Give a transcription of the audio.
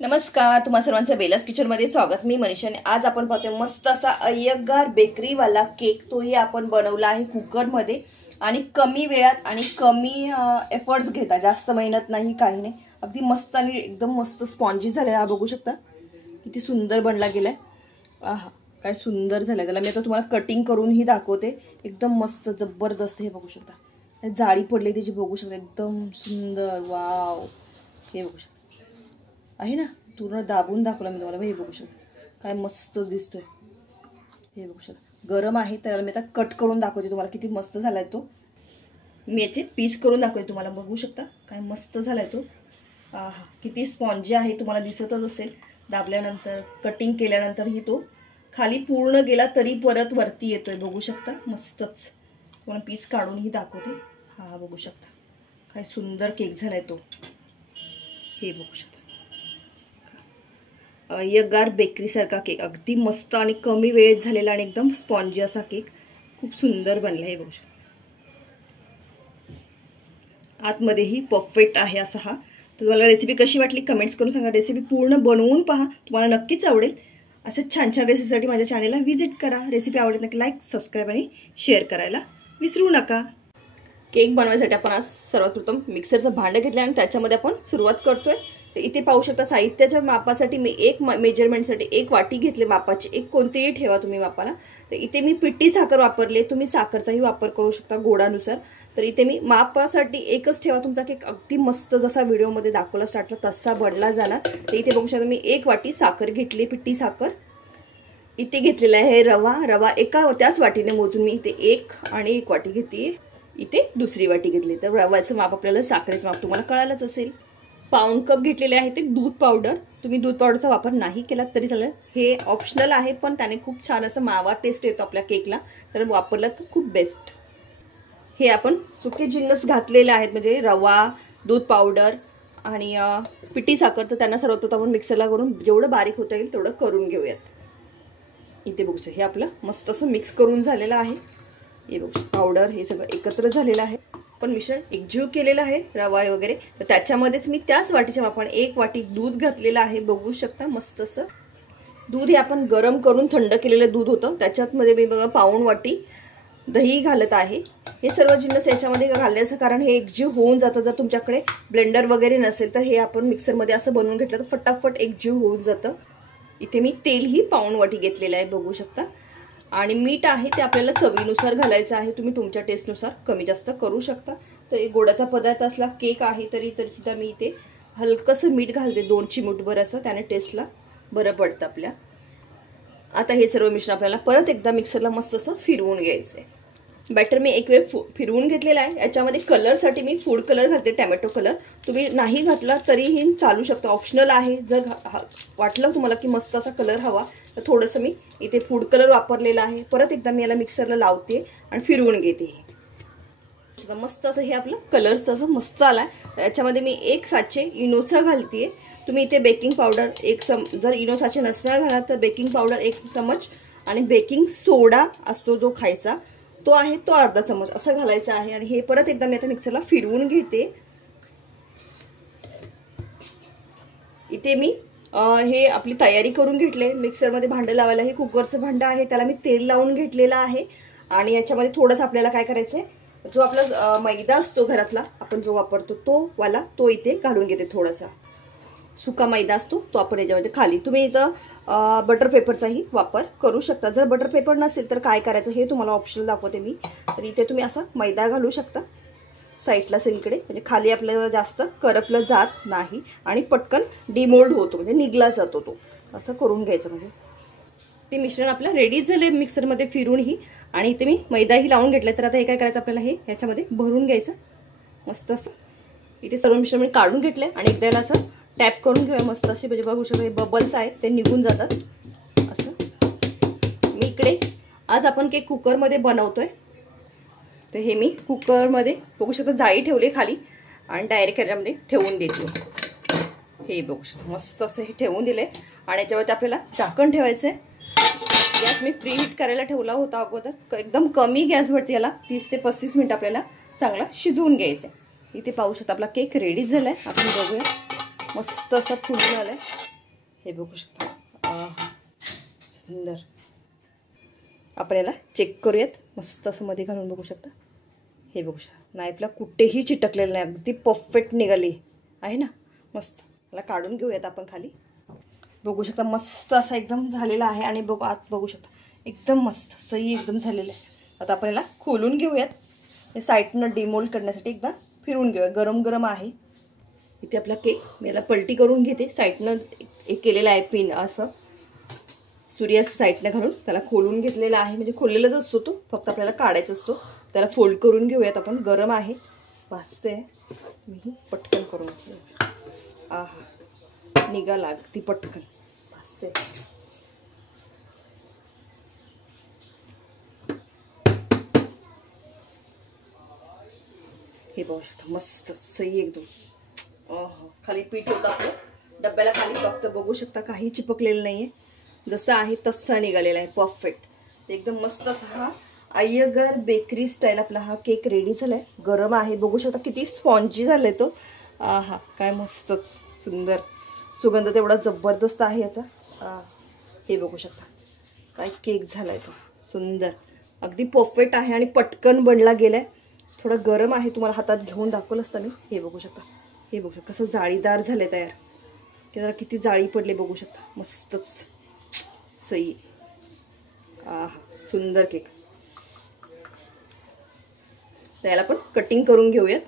नमस्कार, तुम्हा सर्वांचं बेलास किचन मध्ये स्वागत। मी मनीषा आणि आज आपण पाहतोय मस्त असा अय्यंगार बेकरी वाला केक। तोही आपण बनवला आहे कुकर मध्ये आणि कमी वेळात आणि कमी एफर्ट्स घेता, जास्त मेहनत नाही काही नाही, अगदी मस्त आणि एकदम मस्त स्पॉन्जी झालाय। हा बघू शकता किती सुंदर बनला गेलाय। आहा, काय सुंदर झालाय। त्याला मी आता तुम्हाला कटिंग करून ही दाखवते। एकदम मस्त जबरदस्त हे बघू शकता, जाळी पडली त्याची बघू शकता, एकदम सुंदर। वाव, हे बघू शकता आहे ना, पूर्ण दाबून दाखवला मी तुम्हाला। हे बघू शकता काय मस्त दिसतोय। हे बघू शकता गरम आहे, त्याला मी आता कट करून दाखवते तुम्हाला किती मस्त झालाय तो। मी याचे पीस करून दाखवते तुम्हाला, बघू शकता काय मस्त झालाय तो। आहा, किती स्पॉन्जी आहे, तुम्हाला दिसतच असेल। दाबल्यानंतर कटिंग केल्यानंतर ही तो खाली पूर्ण गेला तरी परत वरती येतोय, बघू शकता मस्तच। तुम्हाला पीस काढून ही दाखवते। हा बघू शकता काय सुंदर केक झालाय तो। हे बघू शकता अय्यंगार बेकरी सारखा केक, अगदी मस्त आणि कमी वेळेत झालेला आणि एकदम स्पॉन्जी असा केक, खूप सुंदर बनला। हे बघू शकता आतमध्येही परफेक्ट आहे असा हा। तर तुम्हाला रेसिपी कशी वाटली कमेंट्स करून सांगा। रेसिपी पूर्ण बनवून पहा, तुम्हाला नक्कीच आवडेल। असं छान छान रेसिपीसाठी माझ्या चॅनलला व्हिजिट करा। रेसिपी आवडली नक्की लाईक, सबस्क्राईब आणि शेअर करायला विसरू नका। केक बनवायसाठी आपण आज सर्वात प्रथम मिक्सरचं भांडं घेतलं आणि त्याच्यामध्ये आपण सुरुवात करतोय। इथे पाहू शकता साहित्याच्या मापासाठी मी एक मेजरमेंटसाठी एक वाटी घेतले मापाची, एक कोणतीही ठेवा तुम्ही मापाला। तर इथे मी पिठी साखर वापरले, तुम्ही साखरचाही वापर करू शकता गोडानुसार। तर इथे मी मापासाठी एकच ठेवा, तुमचा केक अगदी मस्त जसा व्हिडिओमध्ये दाखवला स्टार्टला तसा बनला जाणार। तर इथे बघू शकता मी एक वाटी साखर घेतली, पिठी साखर। इथे घेतलेला आहे रवा एका त्याच वाटीने मोजून मी इथे एक आणि एक वाटी घेतली, इथे दुसरी वाटी घेतली। तर रव्याचं माप आपल्याला साखरेचं माप तुम्हाला कळालंच असेल। पाऊण कप घेतलेले आहे ते दूध पावडर, तुम्ही दूध पावडरचा वापर नाही केला तरी चालेल, हे ऑप्शनल आहे, पण त्याने खूप छान असं मावा टेस्ट येतो आपल्या केकला, तर वापरलं तर खूप बेस्ट। हे आपण सुके जिन्नस घातलेले आहेत, म्हणजे रवा, दूध पावडर आणि पिठी साखर। तर त्यांना सर्वप्रथम आपण मिक्सरला करून जेवढं बारीक होता येईल तेवढं करून घेऊयात। इथे बघू हे आपलं मस्त असं मिक्स करून झालेलं आहे। हे बघू पावडर हे सगळं एकत्र झालेलं आहे, पण मिश्रण एकजीव केलेलं आहे रवा वगैरे। तर त्याच्यामध्येच मी त्याच वाटीच्या मापाने एक वाटी दूध घातलेलं आहे, बघू शकता मस्त असं। दूध हे आपण गरम करून थंड केलेलं दूध होतं, त्याच्यामध्ये मी बघा पाऊण वाटी दही घालत आहे। हे सर्व जिन्नस याच्यामध्ये घालण्याचं कारण हे एकजीव होऊन जातं। जर तुमच्याकडे ब्लेंडर वगैरे नसेल तर हे आपण मिक्सरमध्ये असं बनवून घेतलं तर फटाफट एकजीव होऊन जातं। इथे मी तेलही पाऊण वाटी घेतलेलं आहे, बघू शकता। आणि मीठ आहे ते आपल्याला चवीनुसार घालायचं आहे, तुम्ही तुमच्या टेस्टनुसार कमी जास्त करू शकता। तर एक गोडाचा पदार्थ असला केक आहे तरी सुद्धा मी इथे हलकंसं मीठ घालते, 2 चिमूटभर असं, त्याने टेस्टला बरं पडतं आपल्या। आता हे सर्व मिश्रण आपल्याला परत एकदा मिक्सरला मस्त असं फिरवून घ्यायचं आहे। बॅटर मी एक वेळ फिरवून घेतलेला आहे। याच्यामध्ये कलरसाठी मी फूड कलर घालते, टॅमॅटो कलर। तुम्ही नाही घातला तरीही चालू शकतो, ऑप्शनल आहे। जर वाटलं तुम्हाला की मस्त असा कलर हवा तर थोडंसं मी इथे फूड कलर वापरलेला आहे। परत एकदा मी याला मिक्सरला लावते आणि फिरवून घेते। मस्त असं हे आपलं कलरचं असं मस्त आलाय। याच्यामध्ये मी एक साचे इनोचा घालतेय। तुम्ही इथे बेकिंग पावडर जर इनो साचे नसणार घाला तर बेकिंग पावडर 1 चमच आणि बेकिंग सोडा असतो जो खायचा तो आहे तो अर्धा चमच असं घालायचं आहे। आणि हे परत एकदा मी आता मिक्सरला फिरवून घेते। इथे मी हे आपली तयारी करून घेतले मिक्सरमध्ये भांडं लावायला। हे कुकरचं भांडं आहे, त्याला मी तेल लावून घेतलेलं आहे। आणि याच्यामध्ये थोडंसं आपल्याला काय करायचंय, जो आपला मैदा असतो घरातला आपण जो वापरतो तो इथे घालून घेते। थोडासा सुका मैदा असतो तो आपण याच्यामध्ये खाली, तुम्ही इथं बटर पेपरचाही वापर करू शकता। जर बटर पेपर नसेल तर काय करायचं हे तुम्हाला ऑप्शनल दाखवते मी। तर इथे तुम्ही असा मैदा घालू शकता साईडला सगळीकडे, म्हणजे खाली आपल्याला जास्त करपलं जात नाही आणि पटकन डिमोल्ड होतो, म्हणजे निघला जातो तो, असं करून घ्यायचं। म्हणजे ते मिश्रण आपलं रेडीच झाले मिक्सरमध्ये फिरूनही। आणि इथे मी मैदाही लावून घेतलाय। तर आता हे काय करायचं आपल्याला, हे ह्याच्यामध्ये भरून घ्यायचं मस्त असं। इथे सर्व मिश्रण मी काढून घेतलंय आणि एकदा याला असं टॅप करून घेऊया मस्त असे, म्हणजे बघू शकता हे बबल्स आहेत ते निघून जातात असं। मी इकडे आज आपण केक कुकरमध्ये बनवतोय, तर हे मी कुकरमध्ये बघू शकता जाळी ठेवली खाली आणि डायरेक्ट ह्याच्यामध्ये ठेवून देते। हे बघू शकता मस्त असं हे ठेवून दिलंय आणि याच्यावरती आपल्याला झाकण ठेवायचंय। गॅस मी प्रीहीट करायला ठेवला होता अगोदर, एकदम कमी गॅसवरती याला 30 ते 35 मिनिट आपल्याला चांगला शिजवून घ्यायचं। इथे पाहू शकता आपला केक रेडी झालाय, आपण बघूया। मस्त असा फुलून आलाय, हे बघू शकता. सुंदर. आपण याला चेक करूयात. मस्त असं मध्ये घालून बघू शकता. हे बघू शकता, नाईफला कुठेही चिटकलेलं नाही, अगदी परफेक्ट निघाली आहे ना. मस्त. याला काढून घेऊयात आपण खाली. बघू शकता मस्त असा एकदम झालेला आहे. आणि बघू आत बघू शकता एकदम मस्त सही एकदम झालेलं आहे. आता आपण याला खोलून घेऊयात. हे साईडनं डिमोल्ड करण्यासाठी एकदा फिरवून घेऊया. गरम गरम आहे. इथे आपला केक मी याला पलटी करून घेते. साईडनं एक केलेलं आहे पिन असं सूर्य साईडनं घालून त्याला खोलून घेतलेला आहे. म्हणजे खोललेलाच असतो तो, फक्त आपल्याला काढायचा असतो. त्याला फोल्ड करून घेऊयात आपण. गरम आहे, भाजते. मी पटकन करून घेऊ. आहा, निघाला अगदी पटकन. भाजते. हे बघू शकता मस्त सही एकदम. खाली पीठ होतं आपलं डब्याला खाली, फक्त बघू शकता काही चिपकलेलं नाहीये, जसं आहे तसं निघालेला आहे परफेक्ट एकदम मस्त असा. हा अय्यगर बेकरी स्टाईल आपला हा केक रेडी झालाय. गरम आहे, बघू शकता किती स्पॉन्जी झालाय तो. आहा, काय मस्तच सुंदर. सुगंध तेवढा जबरदस्त आहे याचा. हे बघू शकता काय केक झालाय तो. सुंदर अगदी परफेक्ट आहे आणि पटकन बनला गेलाय. थोडं गरम आहे, तुम्हाला हातात घेऊन दाखवलं असतं मी. हे बघू शकता, हे बघू शकता कसं जाळीदार झाले तयार. की जरा किती जाळी पडले बघू शकता. मस्तच सही. आहा, सुंदर केक. त्याला आपण कटिंग करून घेऊयात.